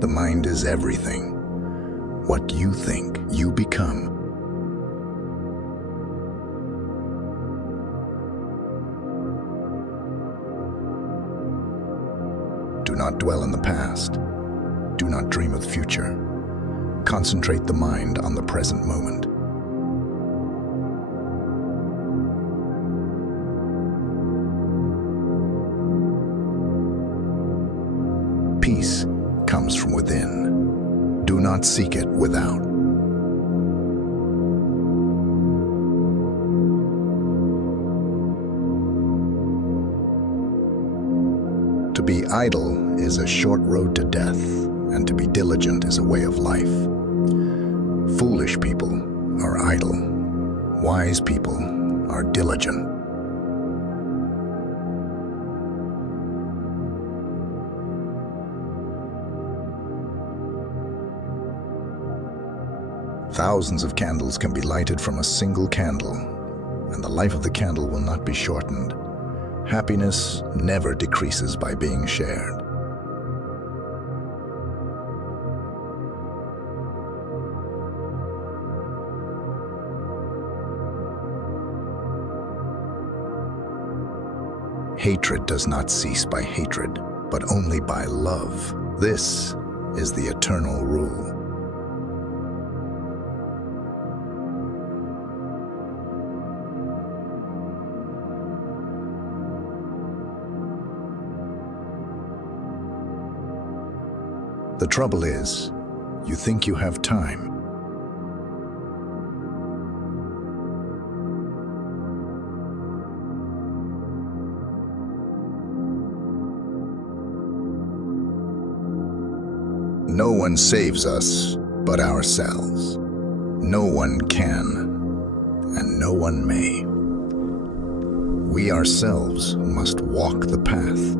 The mind is everything. What you think, you become. Do not dwell in the past. Do not dream of the future. Concentrate the mind on the present moment. Peace comes from within. Do not seek it without. To be idle is a short road to death, and to be diligent is a way of life. Foolish people are idle. Wise people are diligent. Thousands of candles can be lighted from a single candle, and the life of the candle will not be shortened. Happiness never decreases by being shared. Hatred does not cease by hatred, but only by love. This is the eternal rule. The trouble is, you think you have time. No one saves us but ourselves. No one can, and no one may. We ourselves must walk the path.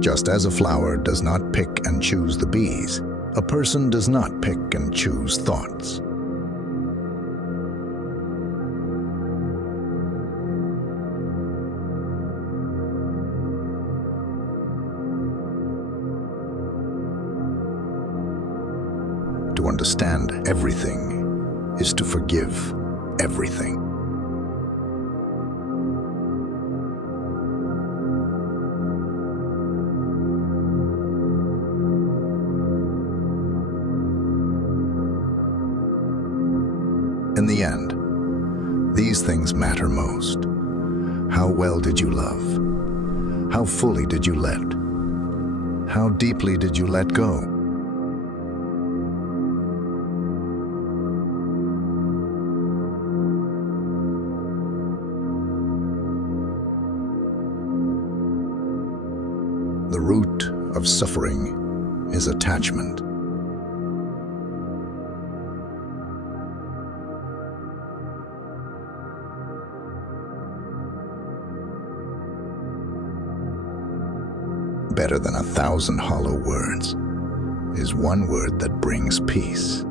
Just as a flower does not pick and choose the bees, a person does not pick and choose thoughts. To understand everything is to forgive everything. In the end, these things matter most. How well did you love? How fully did you let? How deeply did you let go? The root of suffering is attachment. Better than 1,000 hollow words is one word that brings peace.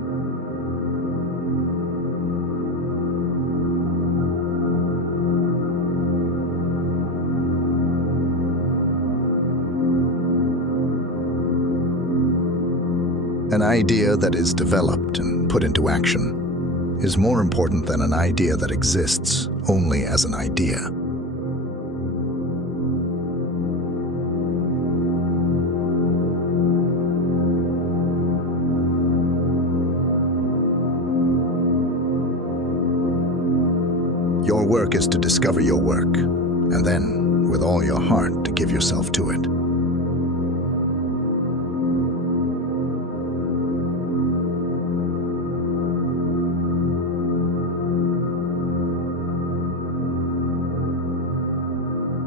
An idea that is developed and put into action is more important than an idea that exists only as an idea. Your work is to discover your work, and then, with all your heart, to give yourself to it.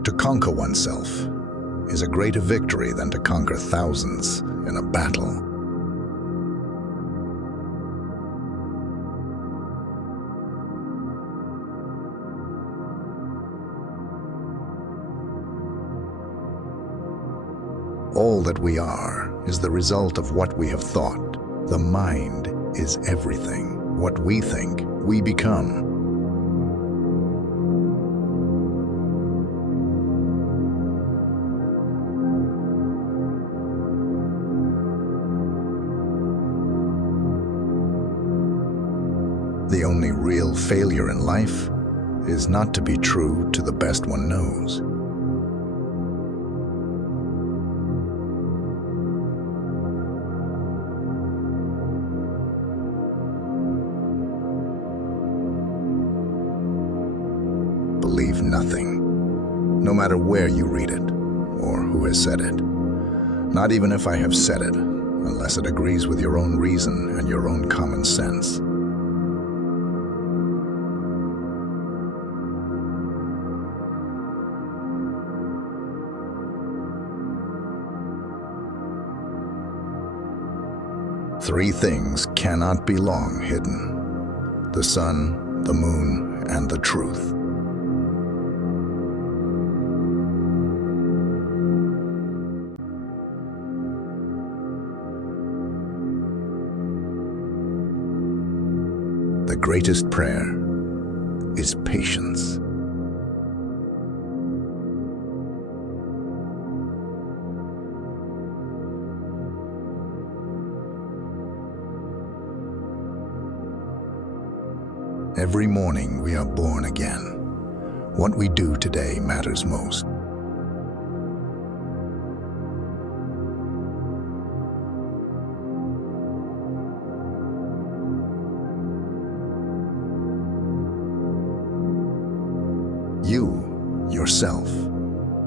To conquer oneself is a greater victory than to conquer thousands in a battle. All that we are is the result of what we have thought. The mind is everything. What we think, we become. The only real failure in life is not to be true to the best one knows. Believe nothing, no matter where you read it or who has said it. Not even if I have said it, unless it agrees with your own reason and your own common sense. Three things cannot be long hidden: the sun, the moon, and the truth. The greatest prayer is patience. Every morning we are born again. What we do today matters most. You, yourself,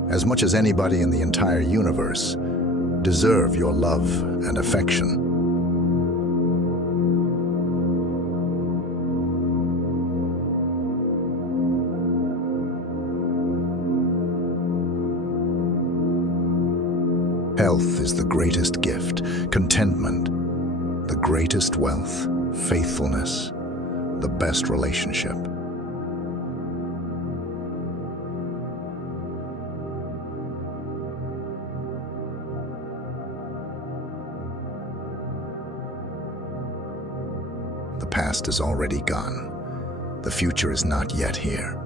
as much as anybody in the entire universe, deserve your love and affection. Health is the greatest gift, contentment, the greatest wealth, faithfulness, the best relationship. The past is already gone. The future is not yet here.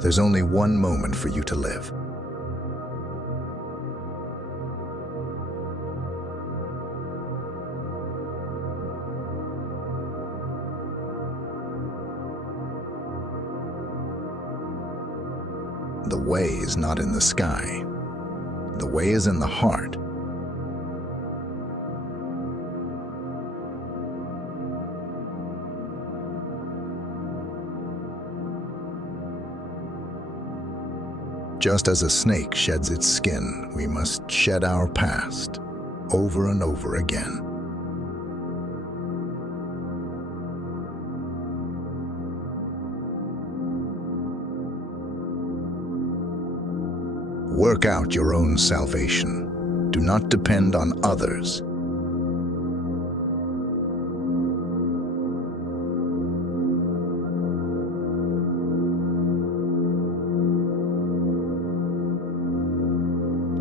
There's only one moment for you to live. The way is not in the sky. The way is in the heart. Just as a snake sheds its skin, we must shed our past over and over again. Work out your own salvation. Do not depend on others.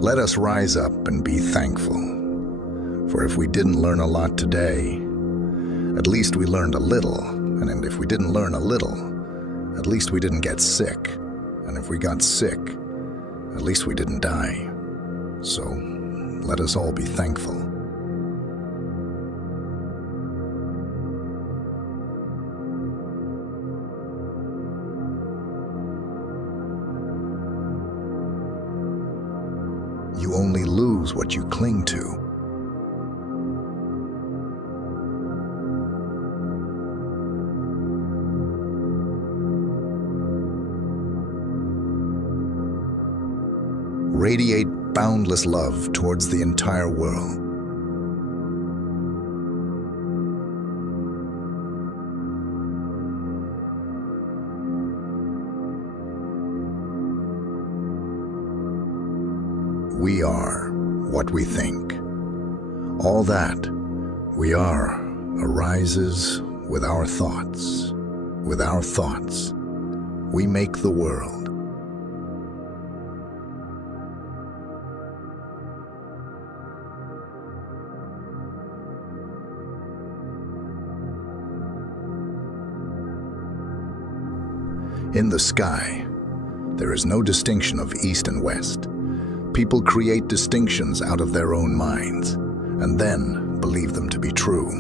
Let us rise up and be thankful. For if we didn't learn a lot today, at least we learned a little. And if we didn't learn a little, at least we didn't get sick. And if we got sick, at least we didn't die. So let us all be thankful. You only lose what you cling to. Radiate boundless love towards the entire world. We are what we think. All that we are arises with our thoughts. With our thoughts, we make the world. In the sky, there is no distinction of east and west. People create distinctions out of their own minds, and then believe them to be true.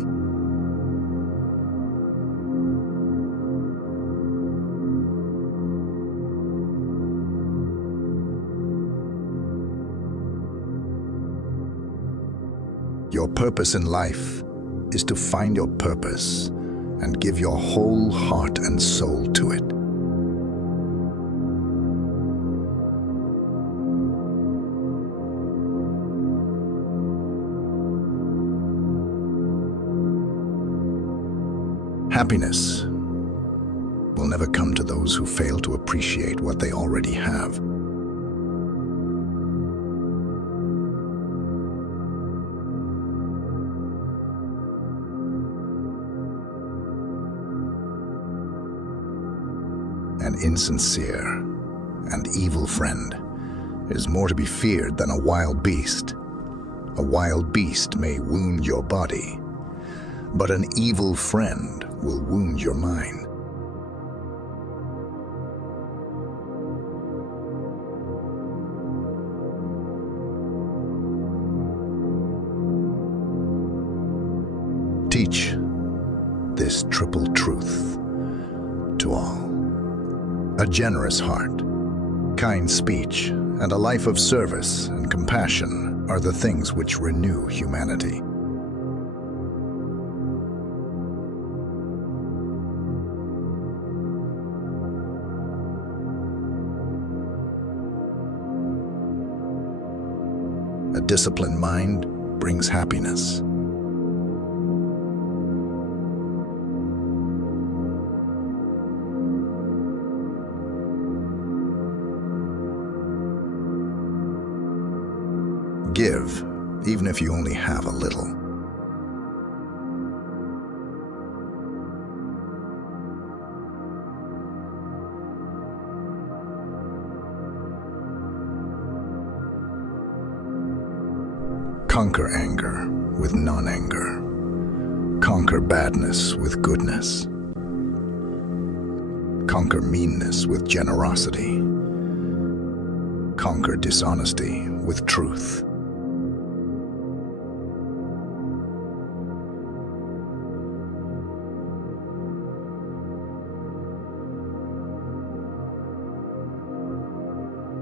Your purpose in life is to find your purpose and give your whole heart and soul to it. Happiness will never come to those who fail to appreciate what they already have. An insincere and evil friend is more to be feared than a wild beast. A wild beast may wound your body, but an evil friend will wound your mind. Teach this triple truth to all. A generous heart, kind speech, and a life of service and compassion are the things which renew humanity. A disciplined mind brings happiness. Give, even if you only have a little. Conquer anger with non-anger. Conquer badness with goodness. Conquer meanness with generosity. Conquer dishonesty with truth.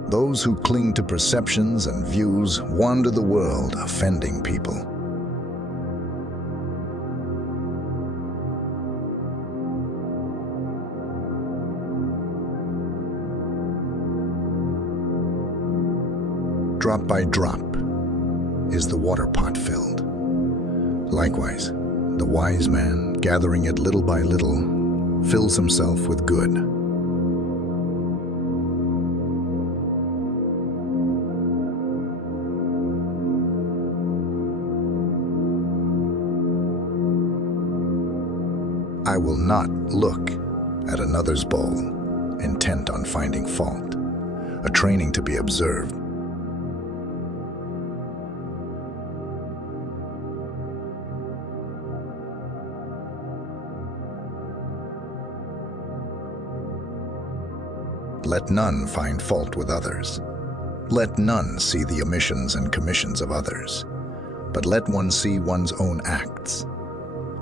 Those who cling to perceptions and views wander the world, offending people. Drop by drop is the water pot filled. Likewise, the wise man, gathering it little by little, fills himself with good. I will not look at another's bowl, intent on finding fault, a training to be observed. Let none find fault with others. Let none see the omissions and commissions of others, but let one see one's own acts,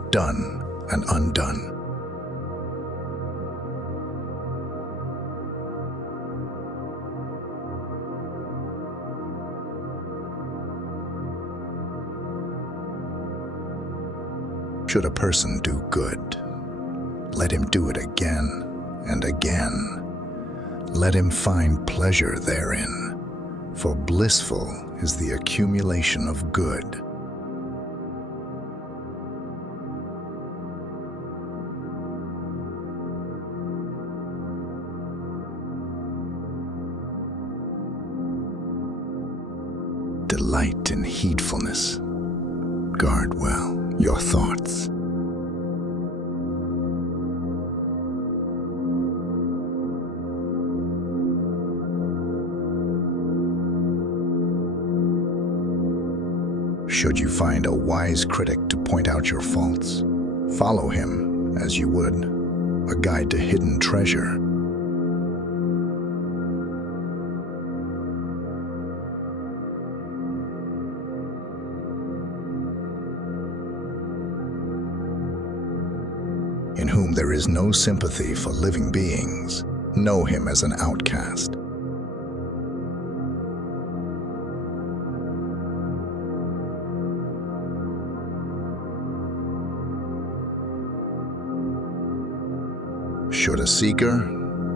done and undone. Should a person do good, let him do it again and again. Let him find pleasure therein, for blissful is the accumulation of good. Delight in heedfulness. Guard well your thoughts. Should you find a wise critic to point out your faults, follow him as you would a guide to hidden treasure. in whom there is no sympathy for living beings, know him as an outcast. Should a seeker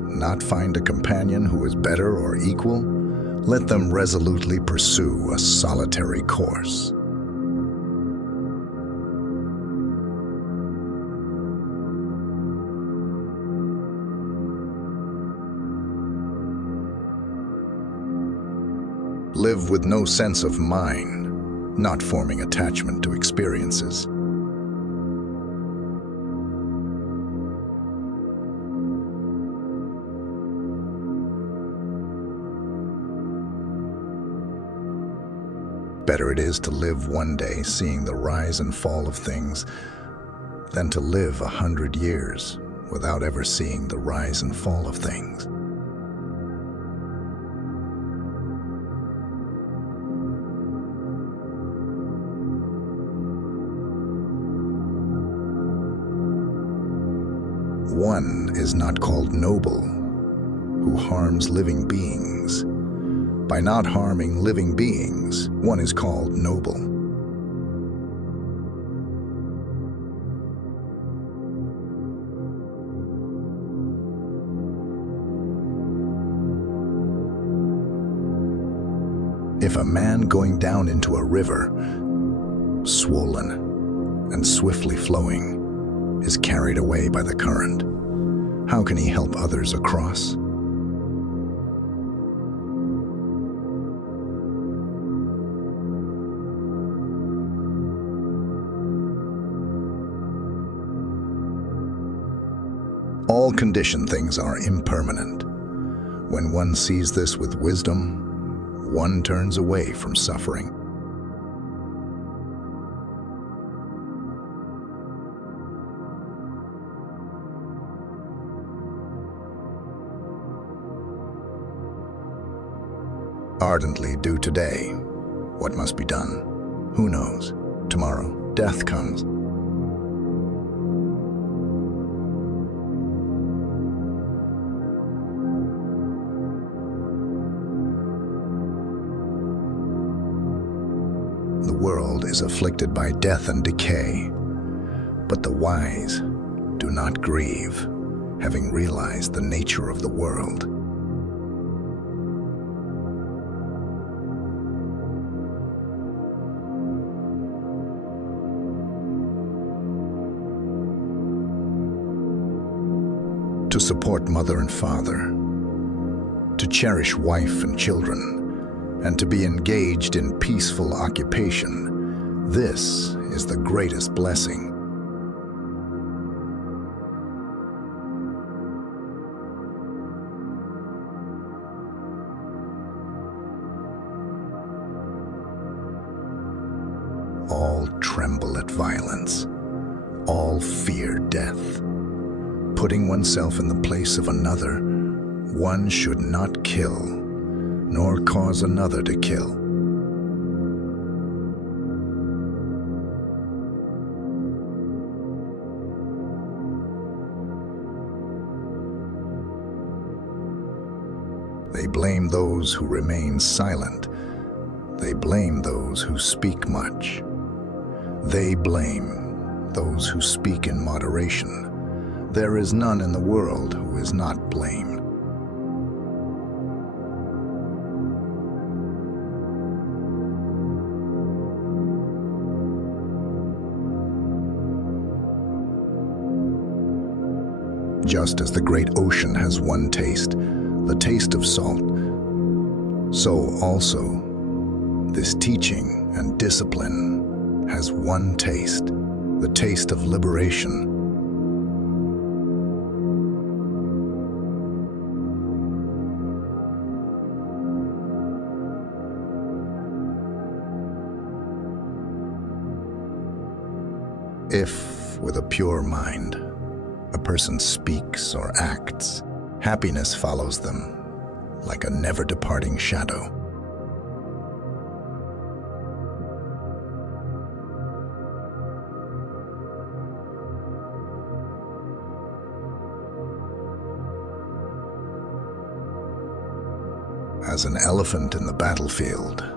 not find a companion who is better or equal, let them resolutely pursue a solitary course. Live with no sense of mine, not forming attachment to experiences. Better it is to live one day seeing the rise and fall of things than to live 100 years without ever seeing the rise and fall of things. One is not called noble who harms living beings. By not harming living beings, one is called noble. If a man going down into a river, swollen and swiftly flowing, is carried away by the current, how can he help others across? All conditioned things are impermanent. When one sees this with wisdom, one turns away from suffering. Ardently do today what must be done. Who knows? Tomorrow, death comes. The world is afflicted by death and decay, but the wise do not grieve, having realized the nature of the world. To support mother and father, to cherish wife and children, and to be engaged in peaceful occupation, this is the greatest blessing. All tremble at violence, all fear death. Putting oneself in the place of another, one should not kill, nor cause another to kill. They blame those who remain silent. They blame those who speak much. They blame those who speak in moderation. There is none in the world who is not blamed. Just as the great ocean has one taste, the taste of salt, so also this teaching and discipline has one taste, the taste of liberation. If, with a pure mind, a person speaks or acts, happiness follows them like a never-departing shadow. as an elephant in the battlefield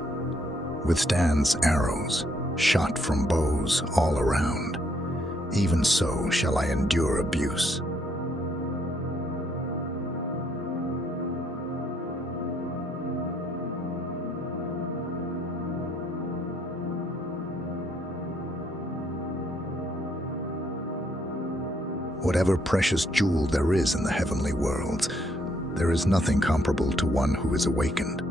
withstands arrows shot from bows all around, even so shall I endure abuse. Whatever precious jewel there is in the heavenly worlds, there is nothing comparable to one who is awakened.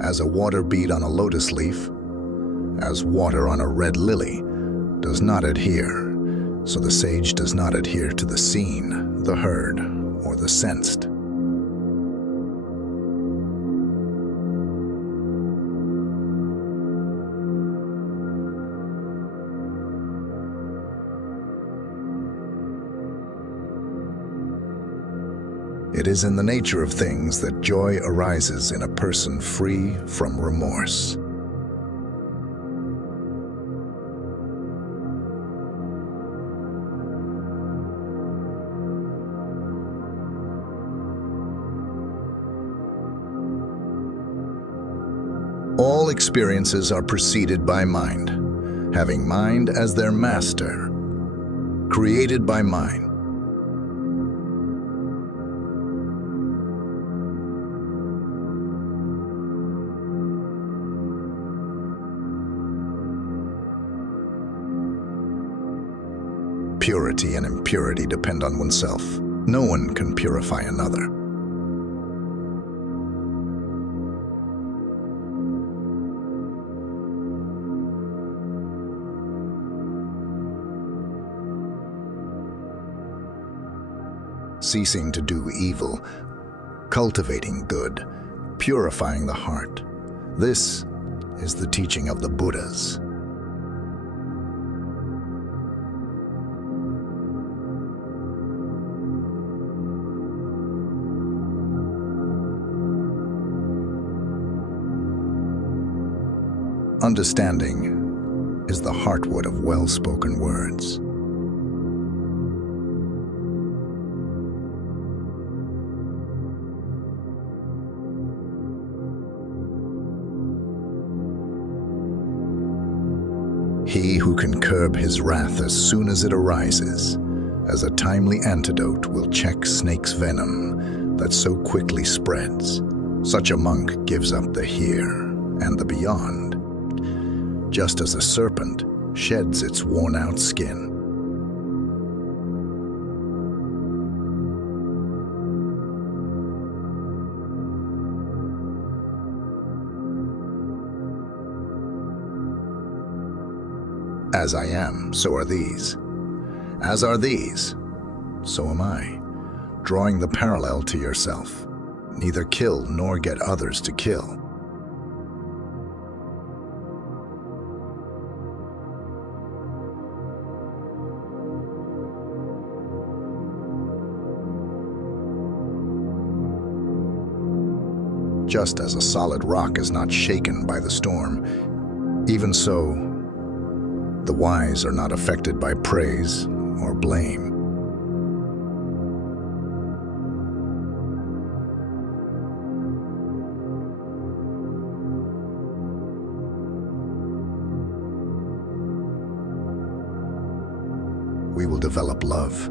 As a water bead on a lotus leaf, as water on a red lily, does not adhere, so the sage does not adhere to the seen, the heard, or the sensed. It is in the nature of things that joy arises in a person free from remorse. All experiences are preceded by mind, having mind as their master, created by mind. Purity and impurity depend on oneself. No one can purify another. Ceasing to do evil, cultivating good, purifying the heart. This is the teaching of the Buddhas. Understanding is the heartwood of well-spoken words. He who can curb his wrath as soon as it arises, as a timely antidote will check snake's venom that so quickly spreads. Such a monk gives up the here and the beyond, just as a serpent sheds its worn-out skin. As I am, so are these. As are these, so am I. Drawing the parallel to yourself. Neither kill nor get others to kill. Just as a solid rock is not shaken by the storm, even so, the wise are not affected by praise or blame. We will develop love.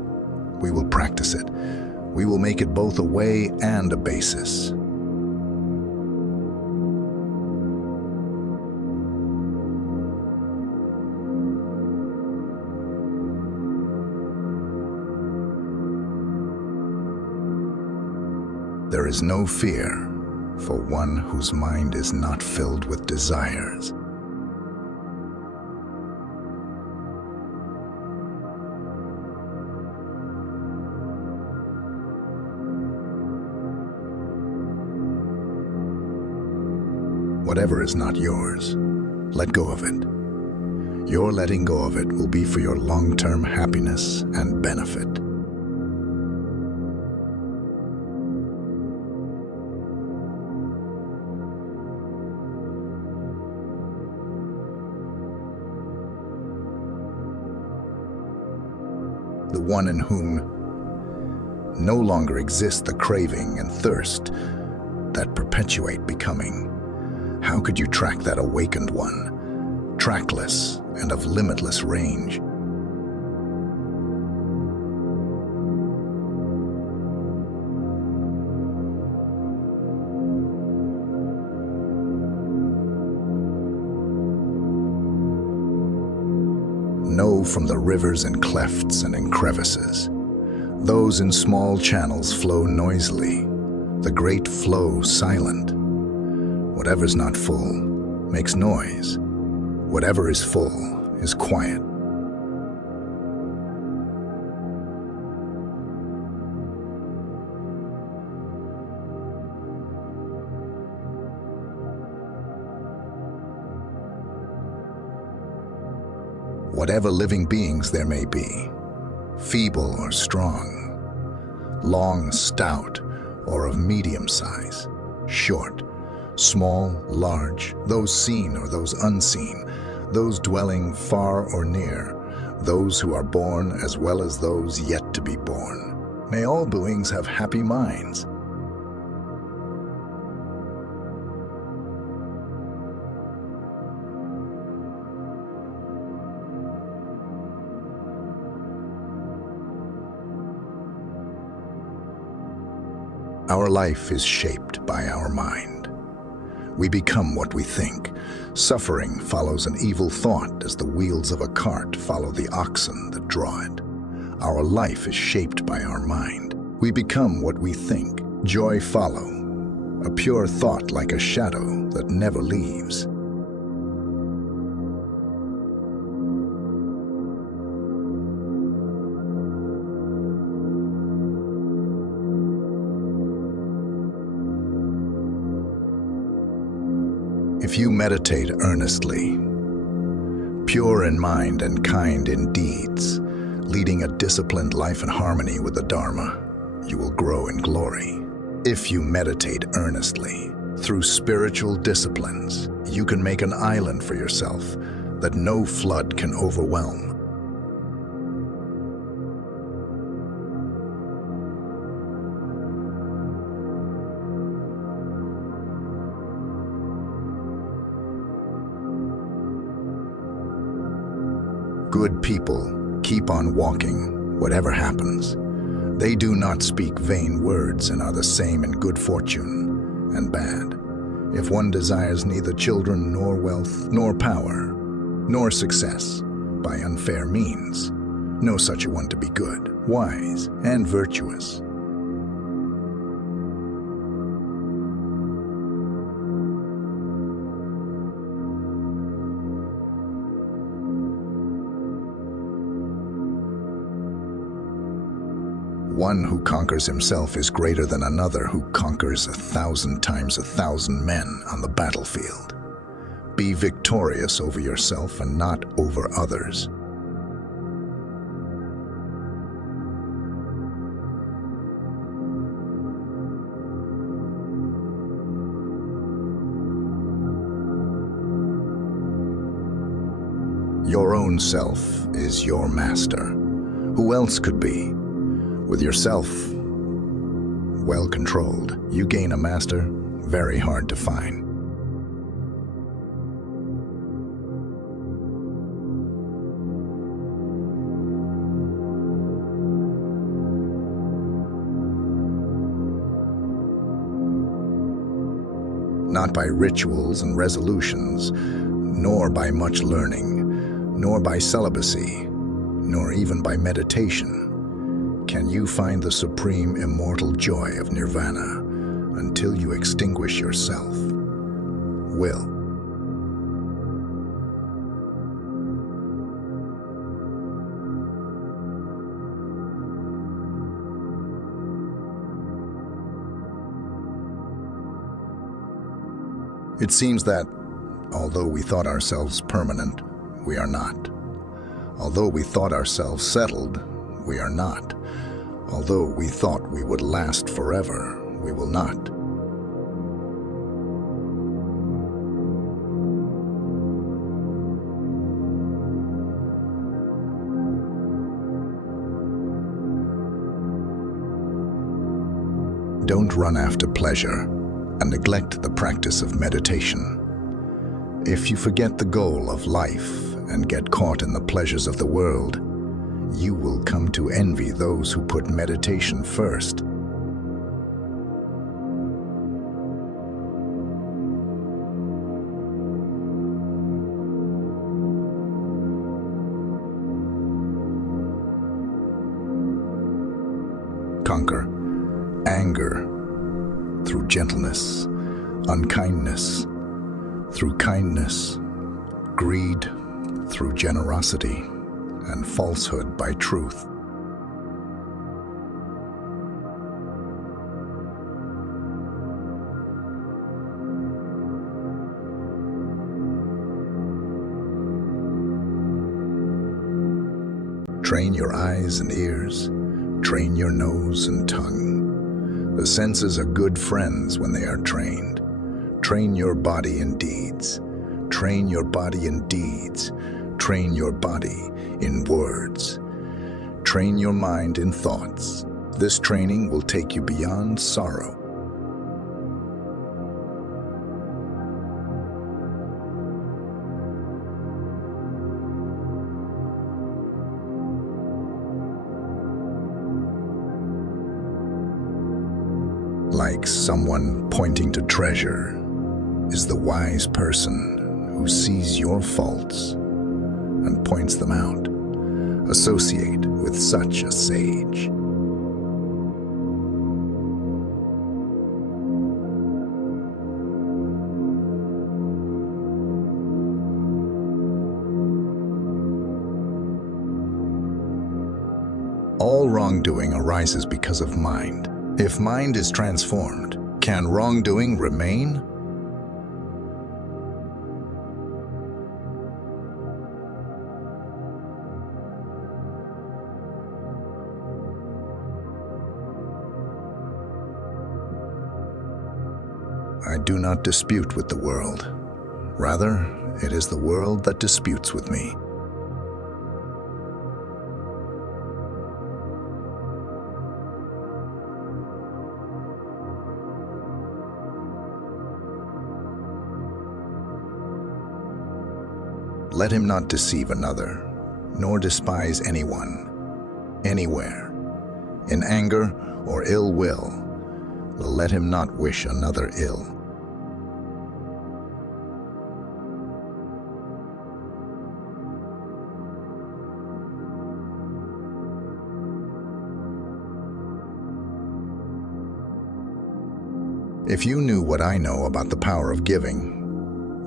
We will practice it. We will make it both a way and a basis. There is no fear for one whose mind is not filled with desires. Whatever is not yours, let go of it. Your letting go of it will be for your long-term happiness and benefit. the one in whom no longer exists the craving and thirst that perpetuate becoming. How could you track that awakened one, trackless and of limitless range? Know from the rivers and clefts and in crevices. Those in small channels flow noisily, the great flow silent. Whatever's not full makes noise. Whatever is full is quiet. Whatever living beings there may be, feeble or strong, long, stout, or of medium size, short, small, large, those seen or those unseen, those dwelling far or near, those who are born as well as those yet to be born. May all beings have happy minds. Our life is shaped by our mind. We become what we think. Suffering follows an evil thought as the wheels of a cart follow the oxen that draw it. Our life is shaped by our mind. We become what we think. Joy follow, a pure thought like a shadow that never leaves. If you meditate earnestly, pure in mind and kind in deeds, leading a disciplined life in harmony with the Dharma, you will grow in glory. If you meditate earnestly, through spiritual disciplines, you can make an island for yourself that no flood can overwhelm. Good people keep on walking, whatever happens. They do not speak vain words and are the same in good fortune and bad. If one desires neither children nor wealth, nor power, nor success, by unfair means, know such a one to be good, wise, and virtuous. One who conquers himself is greater than another who conquers 1,000 times 1,000 men on the battlefield. Be victorious over yourself and not over others. Your own self is your master. Who else could be? With yourself well controlled, you gain a master very hard to find. Not by rituals and resolutions, nor by much learning, nor by celibacy, nor even by meditation, can you find the supreme immortal joy of nirvana until you extinguish yourself. Will. It seems that, although we thought ourselves permanent, we are not. Although we thought ourselves settled, we are not. Although we thought we would last forever, we will not. Don't run after pleasure and neglect the practice of meditation. If you forget the goal of life and get caught in the pleasures of the world, you will come to envy those who put meditation first. Conquer anger through gentleness, unkindness through kindness, greed through generosity, and falsehood by truth. Train your eyes and ears, train your nose and tongue. The senses are good friends when they are trained. Train your body in deeds. Train your body in deeds. Train your body in words. Train your mind in thoughts. This training will take you beyond sorrow. Like someone pointing to treasure is the wise person who sees your faults and points them out. Associate with such a sage. All wrongdoing arises because of mind. If mind is transformed, can wrongdoing remain? I do not dispute with the world. Rather, it is the world that disputes with me. Let him not deceive another, nor despise anyone, anywhere. In anger or ill will, let him not wish another ill. If you knew what I know about the power of giving,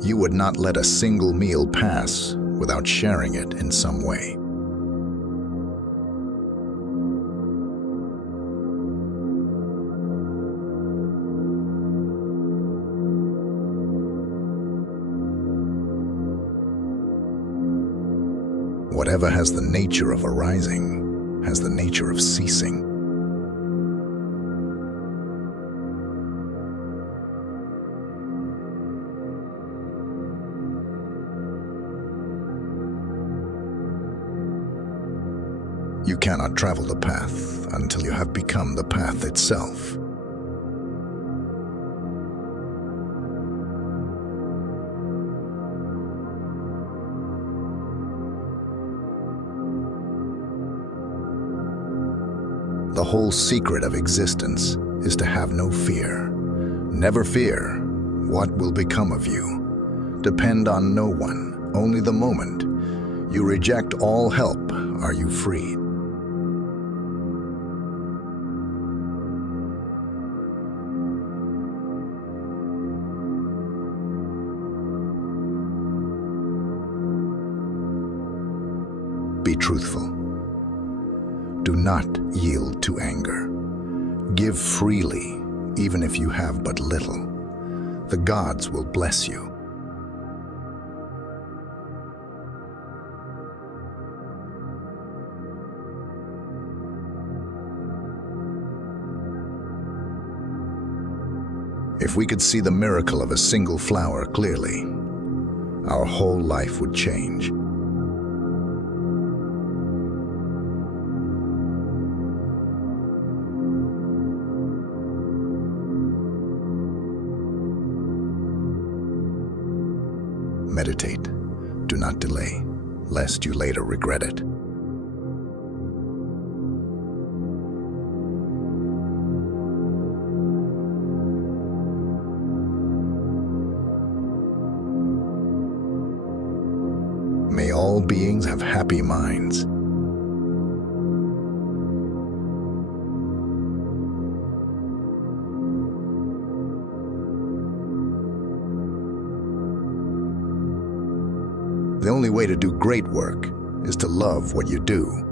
you would not let a single meal pass without sharing it in some way. Whatever has the nature of arising has the nature of ceasing. You cannot travel the path until you have become the path itself. The whole secret of existence is to have no fear. Never fear what will become of you. Depend on no one, only the moment. You reject all help, are you freed? Be truthful. Do not yield to anger. Give freely, even if you have but little. The gods will bless you. If we could see the miracle of a single flower clearly, our whole life would change. Meditate. Do not delay, lest you later regret it. May all beings have happy minds. The only way to do great work is to love what you do.